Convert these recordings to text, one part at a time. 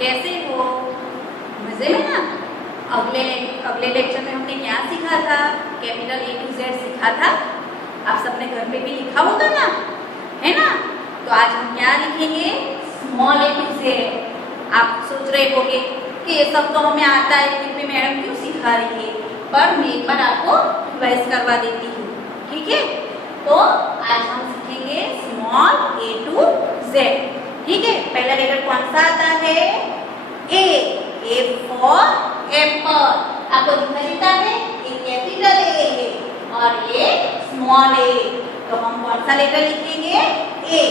कैसे हो? मजे में ना? अगले लेक्चर में हमने क्या सीखा था? कैपिटल A to Z सीखा था। आप सबने घर पे भी लिखा होगा ना, है ना? तो आज हम क्या लिखेंगे? Small a to z। आप सोच रहे होंगे कि ये सब तो हमें आता है, फिर भी मैडम क्यों सिखा रही है? पर मैं एक बार आपको रिवाइज करवा देती हूँ, ठीक है? तो आज हम सीखेंगे स्मॉल a to z, ठीक है? पहला लेटर कौन सा आता है? A for Apple. आपको दिखाई देता है? ये कैपिटल A है और ये स्मॉल a। तो हम कौन सा लेटर लिखेंगे? A।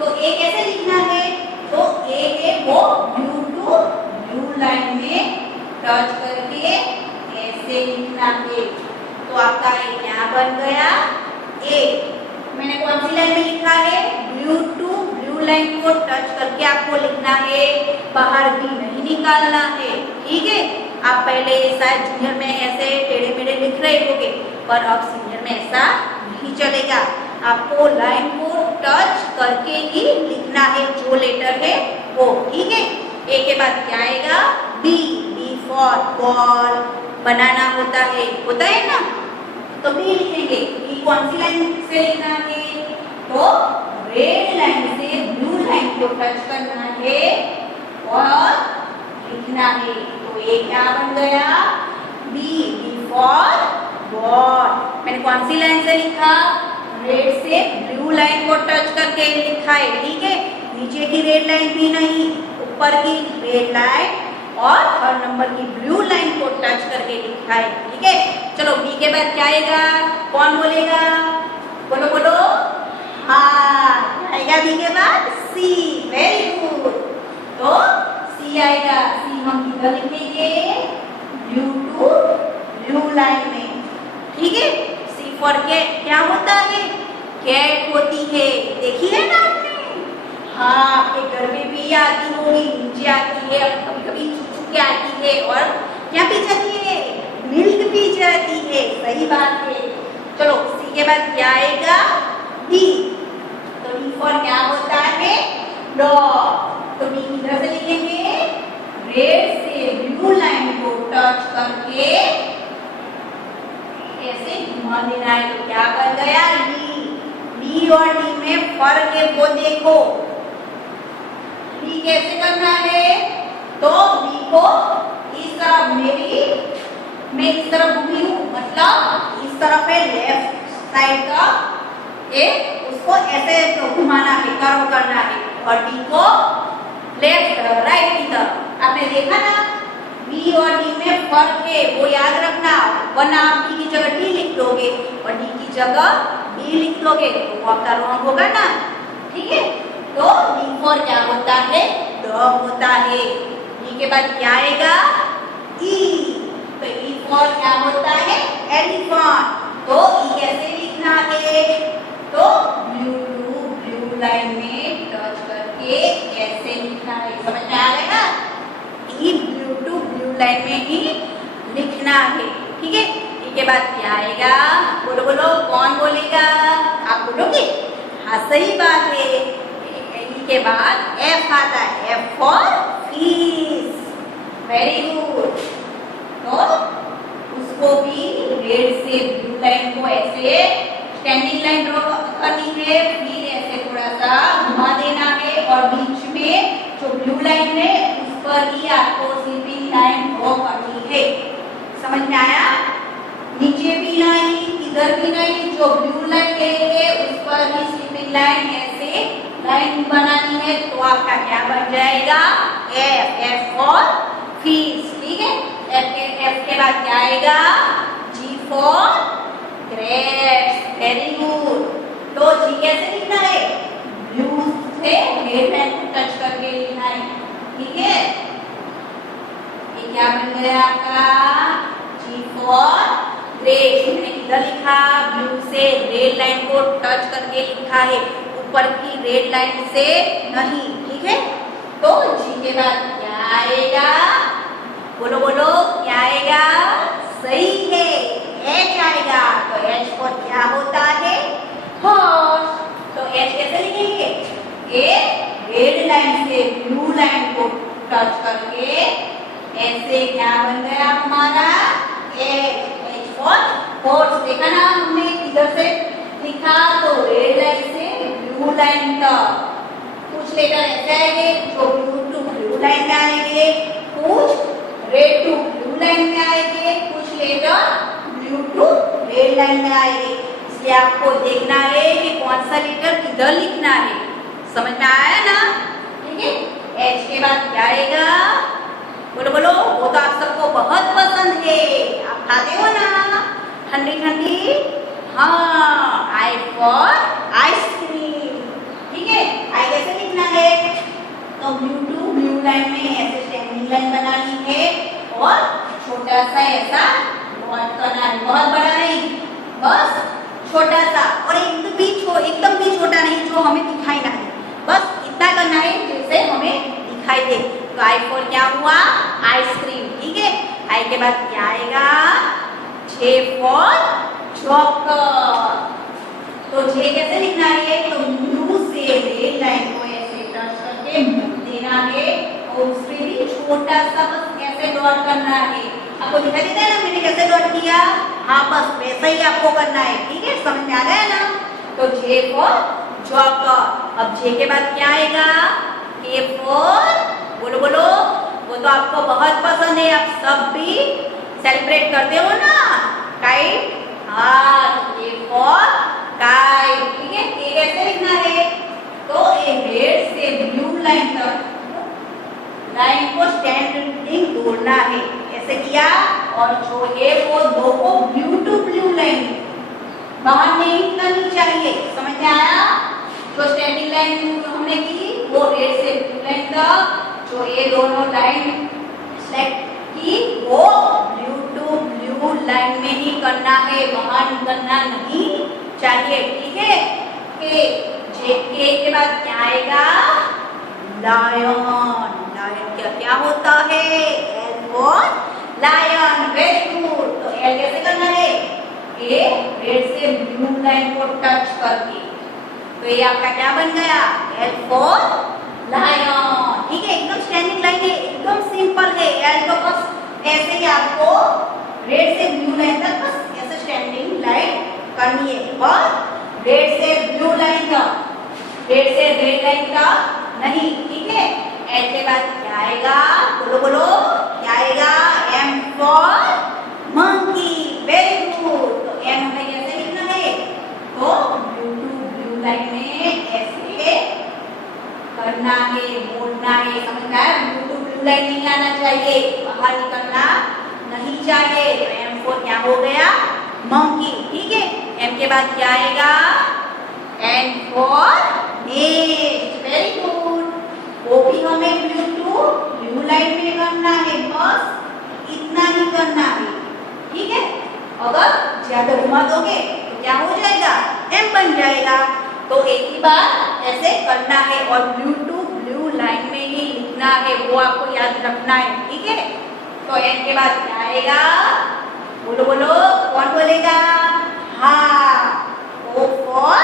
तो A कैसे लिखना है? तो A है वो ब्लू टू ब्लू लाइन में टच करके ऐसे लिखना है। तो आपका ये क्या बन गया? A। मैंने कौन सी लाइन में लिखा है? ब्लू टू ब्लू लाइन को टच करके आपको लिखना है, बाहर भी नहीं निकालना है, ठीक है? आप पहले शायद जूनियर में ऐसे टेढ़े मेढ़े लिख रहे होंगे, पर अब सीनियर में ऐसा नहीं चलेगा। आपको लाइन को टच करके ही लिखना है, जो लेटर है वो, ठीक है? ए के बाद क्या आएगा? B for ball. बनाना होता है ना? तो बी लिखेंगे। बी कौन सी लाइन से लिखना है? तो रेड लाइन से ब्लू लाइन को टच करना है और लिखना है। तो ये क्या बन गया? B for ball. मैंने कौन सी लाइन से लिखा? रेड से ब्लू लाइन को टच करके लिखा है, ठीक है? नीचे की रेड लाइन भी नहीं, ऊपर की रेड लाइन और थर्ड नंबर की ब्लू लाइन को टच करके लिखा है, ठीक है? चलो बी के बाद क्या आएगा? कौन बोलेगा? बोलो बोलो। हाँ, आएगा बी के बाद सी। Very good. तो सी आएगा। सी हम किधर लिखेंगे? ब्लू टू ब्लू लाइन में, ठीक है? सी फॉर कैट क्या होता है? कैट होती है, देखी है ना आपने? हाँ, आपके घर में भी आती होगी, नीचे आती है, कभी कभी छुप के आती है और क्या पी जाती है? मिल्क पी जाती है। सही बात है। चलो सी के बाद क्या आएगा? डी। तो डी फॉर क्या होता है? डॉग। तो डी किधर से लिखेंगे? रेड से ब्लू लाइन को टच करके ऐसे घुमा देना है। तो क्या बन गया? डी। डी और डी में फर्क है वो देखो। डी कैसे करना है? तो डी को इस तरफ, मैं इस तरफ घूमी हूँ, मतलब इस तरफ है लेफ्ट साइड का, उसको ऐसे तो घुमाना है, कर्व करना है। और डी को लेफ्ट राइट की तरफ। आपने देखा ना, बी और डी में फर्क है, वो याद रखना। वरना आप बी की जगह डी लिख दोगे और डी की जगह बी लिख दोगे तो वो आपका रॉन्ग होगा ना, ठीक है? तो डी फॉर क्या होता है? डॉग होता है। डी के बाद क्या आएगा? ई। तो ई फॉर क्या होता है? एलिफेंट। तो ई कैसे लिखना है? तो ब्लू टू ब्लू लाइन में टच करके ऐसे लिखना है। समझ में आ गया? ई ब्लू टू ब्लू लाइन में ही लिखना है, ठीक है? ई के बाद क्या आएगा? बोलो बोलो। कौन बोलेगा? आप बोलोगे? हाँ, सही बात है। ई के बाद एफ आता है। F for fish. Very good. तो उसको भी रेड से ब्लू लाइन को ऐसे स्टैंडिंग लाइन ड्रॉ करनी है, फिर ऐसे थोड़ा सा घुमा देना है और बीच में जो ब्लू लाइन है उस पर ही आपको स्लिपिंग लाइन ड्रॉ करनी है। समझ में आया? नीचे भी नहीं, इधर भी नहीं, जो ब्लू लाइन लेंगे उस पर ही स्लिपिंग लाइन ऐसे लाइन बनानी है। तो आपका क्या बन जाएगा? एफ। एफ फॉर फिश, ठीक है? एफ के बाद क्या आएगा? जी फॉर ग्रेप्स। Very good. तो जी कैसे लिखना है? ब्लू से रेड लाइन को टच करके लिखना है, ठीक है? ये क्या बन गया आपका? जी फॉर ग्रेप्स। मैंने किधर लिखा? ब्लू से रेड लाइन को टच करके लिखा है, ऊपर की रेड लाइन से नहीं, ठीक है? तो जी के बाद क्या आएगा? बोलो बोलो। क्या आएगा? सही है, एच आएगा। तो एच फॉर क्या होता है? हॉर्स। तो एच कैसे लिखेंगे? ए रेड लाइन से ब्लू लाइन को टच करके ऐसे क्या बन गया हमारा एच, एच फॉर फोर्स। देखा ना हमने इधर से लिखा तो रेड लाइन से ब्लू लाइन तक, कुछ लेटर ऐसे आएंगे जो ब्लू टू ब्लू लाइन में आएंगे, कुछ रेड टू ब्लू लाइन में आएंगे, कुछ letter blue to red line में आएंगे। इसलिए आपको देखना है कि कौन सा लेटर किधर लिखना है। समझ में आया ना? ठीक है। एच के बाद क्या आएगा? बोलो बोलो, वो तो आप सबको बहुत पसंद है, आप खाते हो ना ठंडी ठंडी। हाँ, आई फॉर आइसक्रीम। ठीक है। आई कैसे लिखना है? तो ब्लू टू ब्लू लाइन में ऐसे स्टैंडिंग लाइन बनानी है और छोटा सा ऐसा डॉट करना है, बहुत बड़ा नहीं, बस छोटा सा, और एकदम भी छोटा नहीं जो हमें दिखाई ना दे, बस इतना करना है जैसे हमें दिखाई दे। तो आई फॉर क्या हुआ? आइसक्रीम। ठीक है। आई के बाद क्या आएगा? J for chocolate. तो जे कैसे लिखना है? तो ब्लू से रेड लाइन को ऐसे टच करके देना है और उसमें भी छोटा सा बस ऐसे डॉट करना है। आपको दिखाई देता है ना मैंने कैसे डॉट किया? हाँ, बस वैसा ही आपको करना है। ठीक है, समझ में आ गया ना? तो जे फॉर चॉकलेट। अब जे के बाद क्या आएगा? के फॉर, बोलो बोलो, वो तो आपको बहुत पसंद है, आप सब भी सेलिब्रेट करते हो ना, काइट। हाँ, के फॉर काइट। ठीक है। के कैसे लिखना है? तो ए रेड से ब्लू लाइन तक लाइन को स्टैंडिंग तोड़ना है, ऐसे किया, और जो है वो दो को ब्लू टू ब्लू लाइन बाहर नहीं करनी चाहिए। समझ में आया? जो स्टैंडिंग लाइन हमने की वो रेड से ब्लू लाइन तक, जो ये दोनों लाइन सेलेक्ट की वो ब्लू टू ब्लू लाइन में ही करना है, बाहर निकलना नहीं चाहिए। ठीक है। के बाद क्या आएगा? लायन। लायन क्या होता है? L for lion. Very good. तो एल कैसे करना है? ए रेड से ब्लू लाइन को टच करके, तो ये आपका क्या बन गया? L for lion. ठीक है, एकदम स्टैंडिंग लाइन है, एकदम सिंपल है। एल तो बस ऐसे ही आपको रेड से ब्लू लाइन तक बस ऐसे स्टैंडिंग लाइन करनी है, और रेड से ब्लू लाइन तक, रेड से रेड लाइन तक नहीं। ठीक है। एल के बाद क्या आएगा? बोलो बोलो, क्या आएगा? M for monkey. Very good. तो एम हमें कैसे लिखना है? तो ब्लू टू ब्लू लाइन में ऐसे करना है, मोड़ना है। समझ में आया? ब्लू टू ब्लू लाइन नहीं आना चाहिए, बाहर निकलना नहीं चाहिए। तो एम फॉर क्या हो गया? मंकी। ठीक है। एम के बाद क्या आएगा? N for nest. Very good. वो भी हमें ब्लू टू ब्लू लाइन में करना है, बस इतना ही करना है। ठीक है। अगर ज्यादा घुमा दोगे तो क्या हो जाएगा? एम बन जाएगा। तो एक ही बार ऐसे करना है और ब्लू टू ब्लू लाइन में ही लिखना है, वो आपको याद रखना है। ठीक है। तो एन के बाद क्या आएगा? बोलो बोलो, कौन बोलेगा? हाँ, ओ फॉर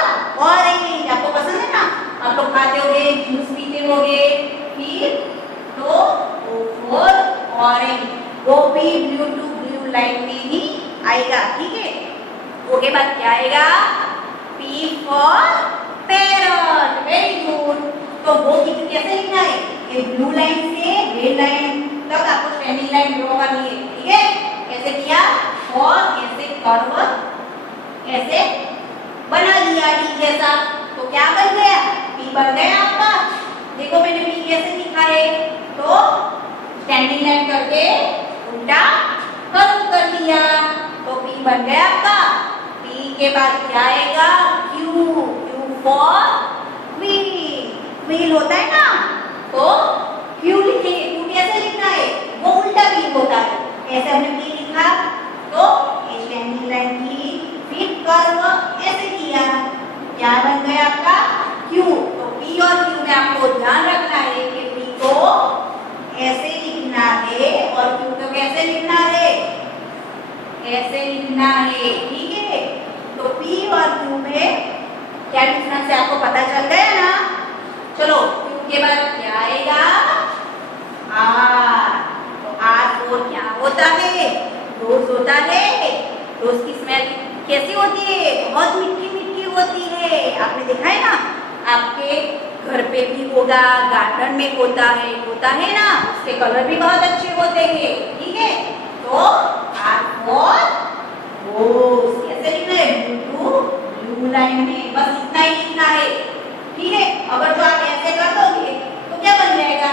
ऑरेंज। आपको पसंद है ना? आप लोग खाते होगे, जूस पीते होगे, फिर तो ओ फॉर ऑरेंज, वो भी ब्लू टू ब्लू लाइन में ही आएगा। ठीक है। ओ के बाद क्या आएगा? P for parrot. Very good. तो वो कैसे लिखना है? ये ब्लू लाइन से रेड लाइन तक आपको स्टैंडिंग लाइन ड्रॉ करनी है। ठीक है। कैसे किया? और ऐसे कर्व ऐसे बना लिया टी जैसा, तो क्या बन गया? पी बन गया आपका। देखो मैंने पी कैसे लिखा है? तो स्टैंडिंग लाइन करके उल्टा कर्व कर दिया, तो पी बन गया आपका। पी के बाद क्या आएगा? Q. Q for wheel. Wheel होता है ना, तो क्यू लिखेंगे। क्यू कैसे लिखना है? वो उल्टा व्हील होता है। ऐसे हमने पी लिखा, तो स्टैंडिंग लाइन की, फिर कर्व ऐसे किया, क्या बन गया आपका? क्यू। तो पी और क्यू में आपको ध्यान रखना है कि पी को ऐसे लिखना है और क्यू को कैसे लिखना है? ऐसे लिखना है। ठीक है। तो पी और क्यू में क्या डिफरेंस है आपको पता चल गया ना? चलो, क्यू के बाद क्या आएगा? कैसी होती है? बहुत मीठी मीठी होती है। आपने देखा है ना, आपके घर पे भी होगा, गार्डन में होता है ना, उसके कलर भी बहुत अच्छे होते हैं। ठीक है, तो कैसे लिखना है? ब्लू लाइन में बस इतना ही लिखना है। ठीक है, अगर जो आप ऐसे कर दोगे तो क्या बन जाएगा?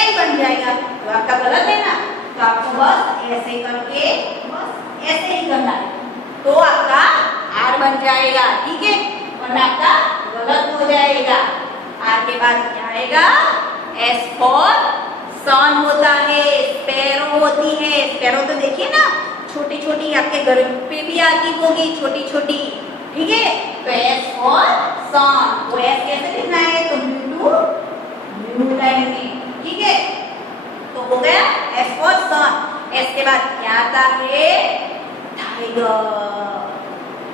एल बन जाएगा। तो आपका गलत है ना, तो आपको बस ऐसे करके बस ऐसे ही करना है, तो आपका आर बन जाएगा। ठीक है, वरना आपका गलत हो जाएगा। आर के बाद क्या आएगा? एस फॉर सन होता है, स्पैरो होती है। स्पैरो तो देखिए ना, छोटी छोटी आपके घर पे भी आती होगी, छोटी छोटी। ठीक है, तो एस फॉर सन, वो एस कैसे लिखना है? तो ब्लू लाइन में। ठीक है, तो हो गया एस फॉर सन। एस के बाद क्या आता है? टाइगर।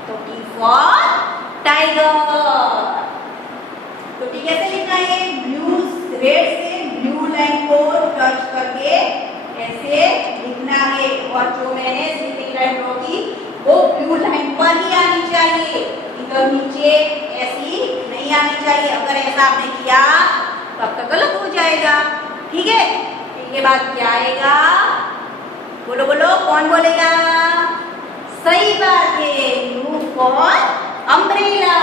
तो टी फॉर टाइगर। तो टी कैसे लिखना है? ब्लू, रेड से ब्लू लाइन को टच करके ऐसे लिखना है, और जो मैंने स्लिपिंग लाइन ड्रॉ की वो ब्लू लाइन पर ही आनी चाहिए, इधर नीचे ऐसी नहीं आनी चाहिए। अगर ऐसा आपने किया तो आपका गलत हो जाएगा। ठीक है, इसके बाद क्या आएगा? बोलो बोलो, कौन बोलेगा? सही बात है, यू फॉर अम्ब्रेला।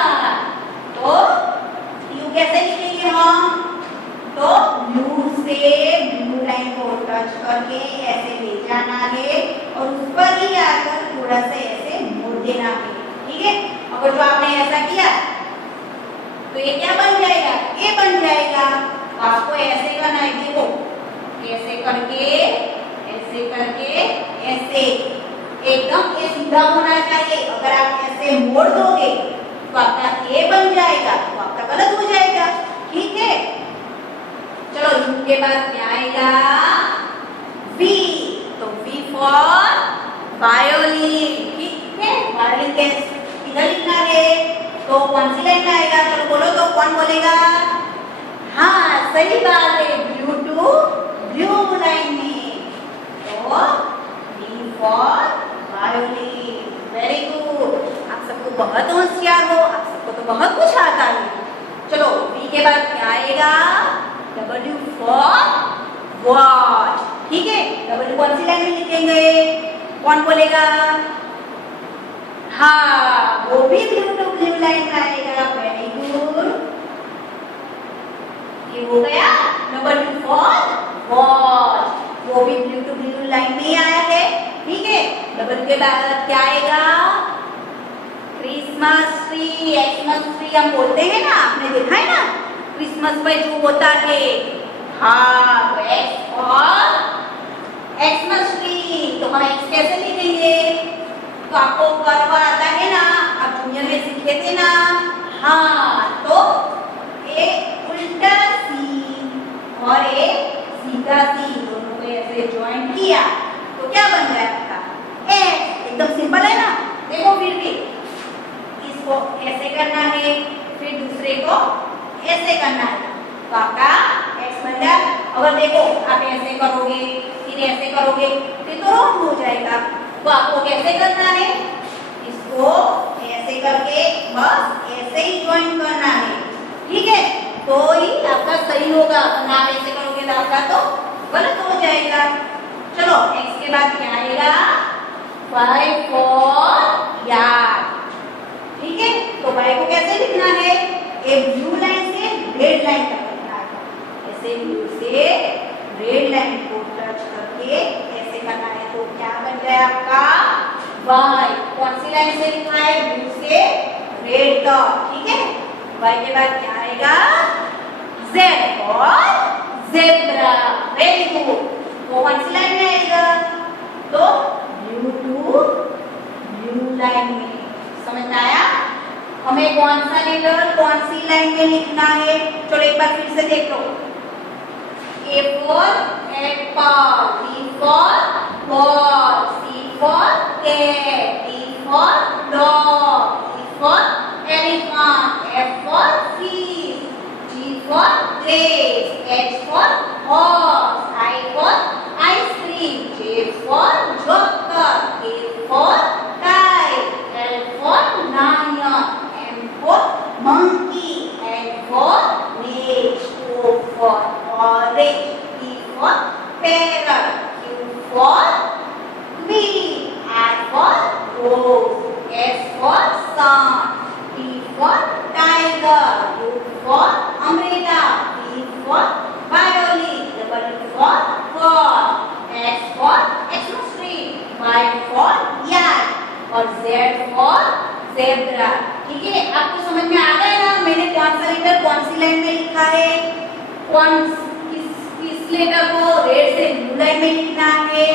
तो यू कैसे लिखेंगे हम? तो यू से ब्लू लाइन को टच करके ऐसे ले जाना है, और उस पर ही आकर थोड़ा सा ऐसे मोड़ देना है। ठीक है, अगर जो आपने ऐसा किया तो ये क्या बन जाएगा? ये बन जाएगा। आपको ऐसे करना है, देखो ऐसे करके ऐसे एकदम ये सीधा होना चाहिए। अगर आप ऐसे मोड़ दोगे तो आपका ए बन जाएगा, तो आपका गलत हो जाएगा। ठीक है, चलो यू के बाद क्या आएगा? वी। तो वी फॉर वायोलिन। ठीक है, वायोलिन कैसे किधर लिखना है? तो कौन सी लाइन में आएगा? चलो बोलो, तो कौन बोलेगा? हाँ सही बात है, ब्लू टू ब्लू लाइन में। तो V for violin. Very good, आप सबको बहुत होशियार हो, आप सबको तो बहुत कुछ आता है। चलो वी के बाद क्या आएगा? W for watch. ठीक है, W कौन सी लाइन में लिखेंगे? कौन बोलेगा? हाँ, वो भी ब्लू टू ब्लू लाइन में आएगा। वेरी गुड, ये हो गया W फॉर वॉच, वो भी ब्लू टू ब्लू लाइन में ही आया है। ठीक है, W के बाद क्या आएगा? Christmas tree. एक्समस ट्री हम बोलते हैं ना, आपने देखा है ना क्रिसमस में जो होता है। हाँ, एक्स फॉर एक्समस ट्री। तो हम एक्स कैसे लिखेंगे? तो आपको कर्व आता है ना, आप जूनियर में सीखे थे ना। हाँ, तो एक उल्टा सी और एक सीधा सी, दोनों को ऐसे ज्वाइन किया तो क्या बन गया आपका? एक्स। एकदम सिंपल है ना। देखो फिर भी इसको ऐसे करना है, फिर दूसरे को ऐसे करना है, तो आपका एक्स बन जाए। अगर देखो आप ऐसे करोगे फिर ऐसे करोगे फिर तो रॉन्ग हो जाएगा। तो आपको कैसे करना है? इसको ऐसे करके बस ऐसे ही ज्वाइन करना है। ठीक है, तो ही आपका सही होगा, वरना आप ऐसे करोगे तो आपका तो गलत हो जाएगा। चलो एक्स के बाद क्या आएगा? Y for yard. ठीक है, तो वाई को कैसे लिखना है? एक ब्लू लाइन से रेड लाइन तक लिखना है। ऐसे ब्लू से रेड लाइन को टच करके ऐसे करना है, तो क्या बन गया आपका? वाई। कौन सी लाइन से लिखना है? ब्लू से रेड तक। ठीक है, वाई के बाद क्या आएगा? जेड और ज़ेब्रा। वेरी गुड, वो कौन सी लाइन में आएगा? तो ब्लू टू ब्लू लाइन में। समझ में आया? हमें कौन सा लेटर कौन सी लाइन में लिखना है? चलो एक बार फिर से देख लो। A for apple, B for ball, C for cat, D for dog, E for elephant, F for fish, G for grapes, H for horse, I for ice cream, J for joker, K for kite, L for P for parrot. Q for bee. R for rose. S for sun. T for tiger. U for umbrella. V for violin. W for wall. X for Xmas tree. Y for yak. और Z for zebra. ठीक है, आपको समझ में आ गया ना मैंने कौन सा लेटर कौन सी लाइन में लिखा है, किस लेटर को रेड से ब्लू लाइन में लिखना है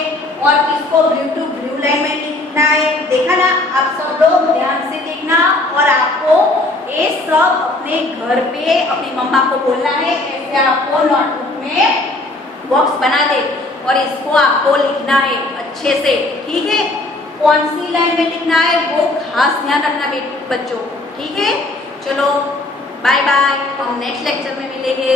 और किसको ब्लू टू ब्लू लाइन में लिखना है। देखा ना, आप सब लोग ध्यान से देखना और आपको ये सब अपने घर पे अपनी मम्मा को बोलना है। ऐसे आपको नोटबुक में बॉक्स बना दे और इसको आपको लिखना है अच्छे से। ठीक है, कौन सी लाइन में लिखना है वो खास ध्यान रखना बच्चों। ठीक है, चलो बाय बाय, हम नेक्स्ट लेक्चर में मिलेंगे।